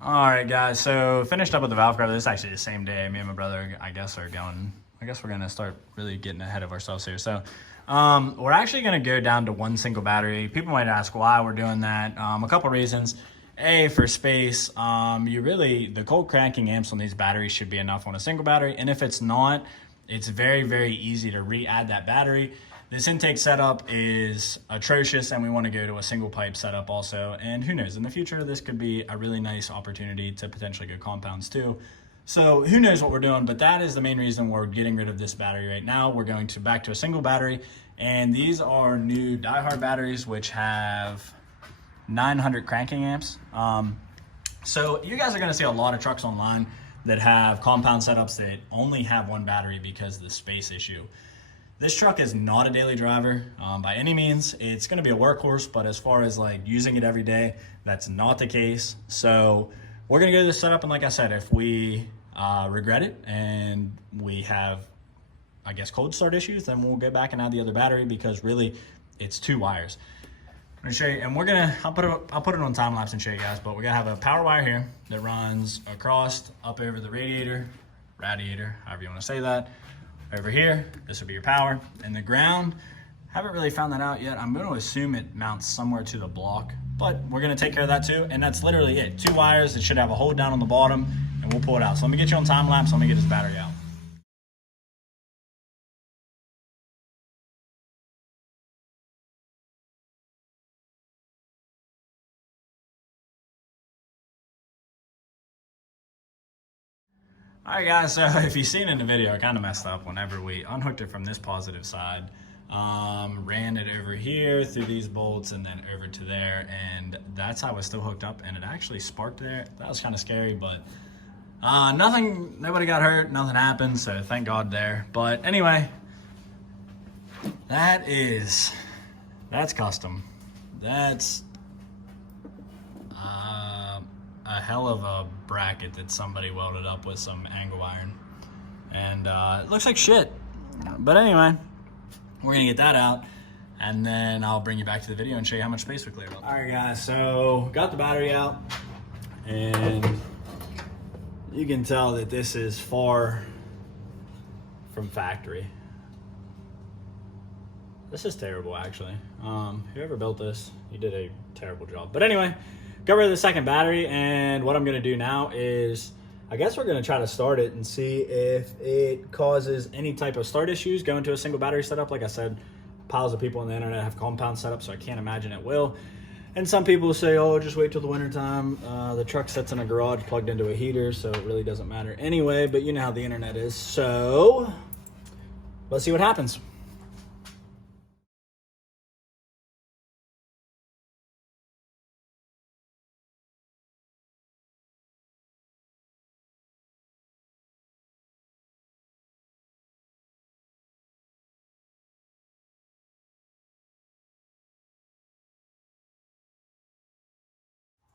All right, guys. So finished up with the valve cover. This is actually the same day. Me and my brother, I guess we're gonna start really getting ahead of ourselves here. So, we're actually gonna go down to one single battery. People might ask why we're doing that. A couple reasons. A, for space. The cold cranking amps on these batteries should be enough on a single battery, and if it's not, it's very, very easy to re-add that battery. This intake setup is atrocious, and we want to go to a single pipe setup also. And who knows, in the future, this could be a really nice opportunity to potentially go compounds too. So who knows what we're doing, but that is the main reason we're getting rid of this battery right now. We're going back to a single battery, and these are new DieHard batteries, which have 900 cranking amps. So you guys are going to see a lot of trucks online that have compound setups that only have one battery because of the space issue. This truck is not a daily driver by any means. It's gonna be a workhorse, but as far as like using it every day, that's not the case. So we're gonna go to this setup, and like I said, if we regret it and we have, I guess, cold start issues, then we'll go back and add the other battery, because really it's 2 wires. I'm gonna show you, and I'll put it on time lapse and show you guys, but we're gonna have a power wire here that runs across up over the radiator, however you wanna say that. Over here, this will be your power. And the ground, haven't really found that out yet. I'm gonna assume it mounts somewhere to the block, but we're gonna take care of that too. And that's literally it. 2 wires, it should have a hold down on the bottom, and we'll pull it out. So let me get you on time lapse, let me get this battery out. All right, guys, so if you've seen it in the video, I kind of messed up whenever we unhooked it from this positive side. Ran it over here through these bolts and then over to there, and that's how it's still hooked up, and it actually sparked there. That was kind of scary, but nobody got hurt, nothing happened, so thank God there. But anyway, that's custom. That's a hell of a bracket that somebody welded up with some angle iron, and it looks like shit, but anyway, we're gonna get that out, and then I'll bring you back to the video and show you how much space we cleared up. All right, guys, so got the battery out, and you can tell that this is far from factory. This is terrible, actually. Whoever built this, you did a terrible job. But anyway, got rid of the second battery, and what I'm gonna do now is, I guess we're gonna try to start it and see if it causes any type of start issues going to a single battery setup. Like I said, piles of people on the internet have compound setups, so I can't imagine it will. And some people say, oh, just wait till the winter time. The truck sits in a garage plugged into a heater, so it really doesn't matter anyway, but you know how the internet is. So let's see what happens.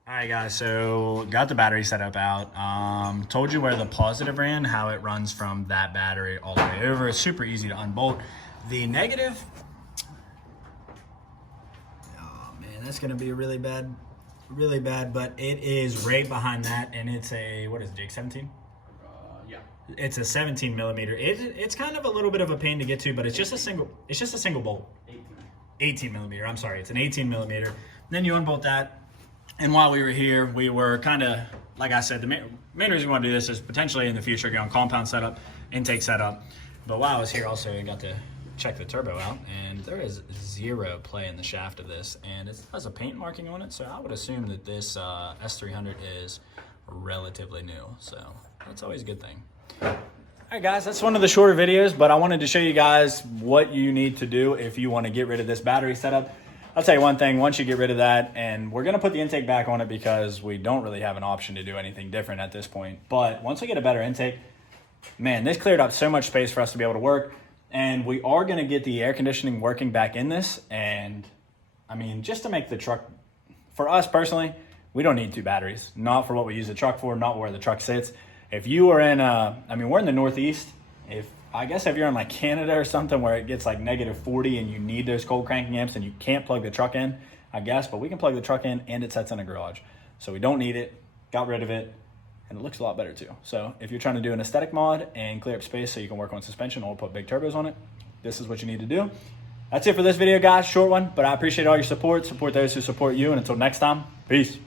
All right, guys, so got the battery setup out. Told you where the positive ran, how it runs from that battery all the way over. It's super easy to unbolt. The negative, oh man, that's gonna be really bad, but it is right behind that, and it's a, what is it, Jake, 17? Yeah. It's a 17 millimeter. It's kind of a little bit of a pain to get to, but it's just a single bolt. 18 millimeter, I'm sorry, it's an 18 millimeter. Then you unbolt that. And while we were here, we were kind of, like I said, the main reason we want to do this is potentially in the future go on compound setup, intake setup. But while I was here also, I got to check the turbo out, and there is 0 play in the shaft of this, and it has a paint marking on it, so I would assume that this S300 is relatively new, so that's always a good thing. All right, guys, that's one of the shorter videos, but I wanted to show you guys what you need to do if you want to get rid of this battery setup. I'll tell you one thing, once you get rid of that, and we're gonna put the intake back on it because we don't really have an option to do anything different at this point. But once we get a better intake, man, this cleared up so much space for us to be able to work. And we are gonna get the air conditioning working back in this. And I mean, just to make the truck, for us personally, we don't need 2 batteries. Not for what we use the truck for, not where the truck sits. If you were in, we're in the Northeast. I guess if you're in like Canada or something where it gets like -40 and you need those cold cranking amps and you can't plug the truck in, I guess, but we can plug the truck in and it sits in a garage. So we don't need it. got rid of it, and it looks a lot better too. So if you're trying to do an aesthetic mod and clear up space so you can work on suspension or put big turbos on it, this is what you need to do. That's it for this video, guys. Short one, but I appreciate all your support. Support those who support you, and until next time, peace.